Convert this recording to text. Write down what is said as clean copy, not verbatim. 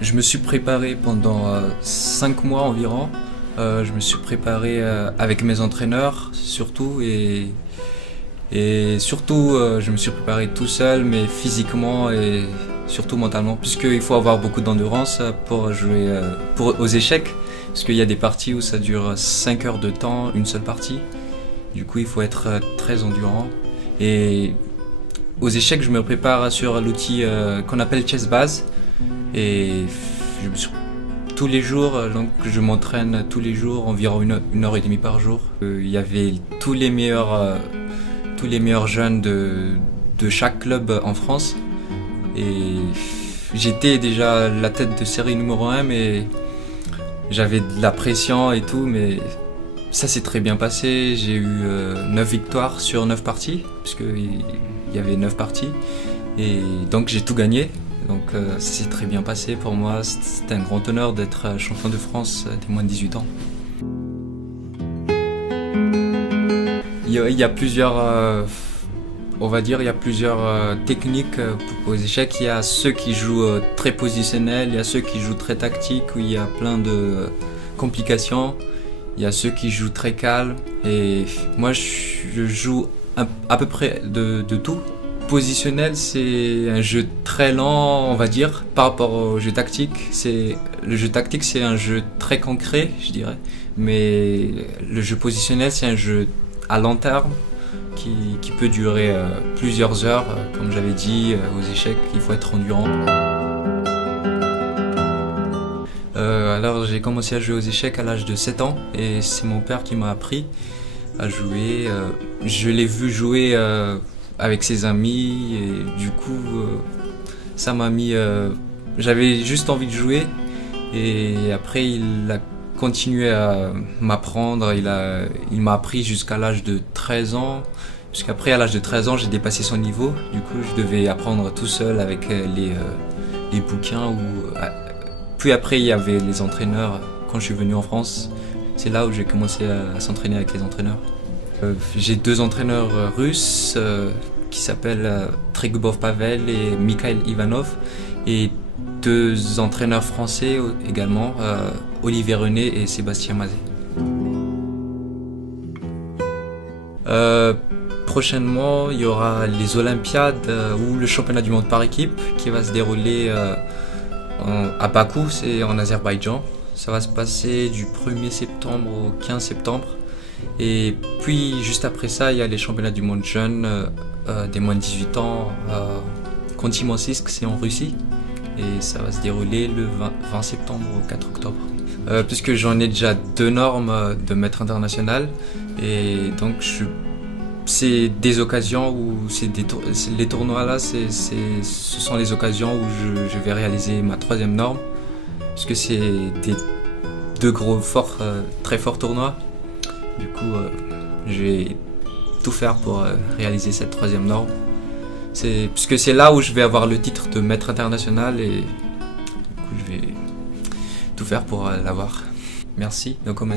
Je me suis préparé pendant 5 mois environ. Je me suis préparé avec mes entraîneurs surtout et surtout je me suis préparé tout seul mais physiquement et surtout mentalement puisqu'il faut avoir beaucoup d'endurance pour jouer aux échecs parce qu'il y a des parties où ça dure 5 heures de temps, une seule partie. Du coup il faut être très endurant et aux échecs je me prépare sur l'outil qu'on appelle Chessbase et je me suis tous les jours, donc je m'entraîne tous les jours, environ une heure et demie par jour. Il y avait tous les meilleurs jeunes de chaque club en France. Et j'étais déjà la tête de série numéro 1, mais j'avais de la pression et tout, mais ça s'est très bien passé. J'ai eu 9 victoires sur 9 parties, puisqu'il y avait 9 parties. Et donc j'ai tout gagné. Donc ça s'est très bien passé pour moi, c'était un grand honneur d'être champion de France des moins de 18 ans. Il y a plusieurs, on va dire, il y a plusieurs techniques aux échecs. Il y a ceux qui jouent très positionnel, il y a ceux qui jouent très tactique, où il y a plein de complications. Il y a ceux qui jouent très calme et moi je joue à peu près de tout. Positionnel, c'est un jeu très lent, on va dire, par rapport au jeu tactique. Le jeu tactique, c'est un jeu très concret, je dirais. Mais le jeu positionnel, c'est un jeu à long terme qui peut durer plusieurs heures. Comme j'avais dit, aux échecs, il faut être endurant. Alors, j'ai commencé à jouer aux échecs à l'âge de 7 ans et c'est mon père qui m'a appris à jouer. Je l'ai vu jouer avec ses amis et du coup ça m'a mis j'avais juste envie de jouer et après il a continué à m'apprendre, il m'a appris jusqu'à l'âge de 13 ans puisqu'après à l'âge de 13 ans j'ai dépassé son niveau, du coup je devais apprendre tout seul avec les bouquins puis après il y avait les entraîneurs. Quand je suis venu en France, c'est là où j'ai commencé à s'entraîner avec les entraîneurs. J'ai 2 entraîneurs russes qui s'appellent Tregubov Pavel et Mikhail Ivanov et 2 entraîneurs français également, Olivier René et Sébastien Mazet. Prochainement, il y aura les Olympiades ou le championnat du monde par équipe qui va se dérouler à Bakou, c'est en Azerbaïdjan. Ça va se passer du 1er septembre au 15 septembre. Et puis juste après ça, il y a les championnats du monde jeunes des moins de 18 ans Konti-Mansisk, c'est en Russie. Et ça va se dérouler le 20 septembre au 4 octobre. Puisque j'en ai déjà 2 normes de maître international. Et donc c'est des occasions où les tournois là, ce sont les occasions où je vais réaliser ma 3e norme. Puisque c'est des 2 très forts tournois. Du coup, je vais tout faire pour réaliser cette 3e norme. Puisque c'est là où je vais avoir le titre de maître international et du coup, je vais tout faire pour l'avoir. Merci, no comment.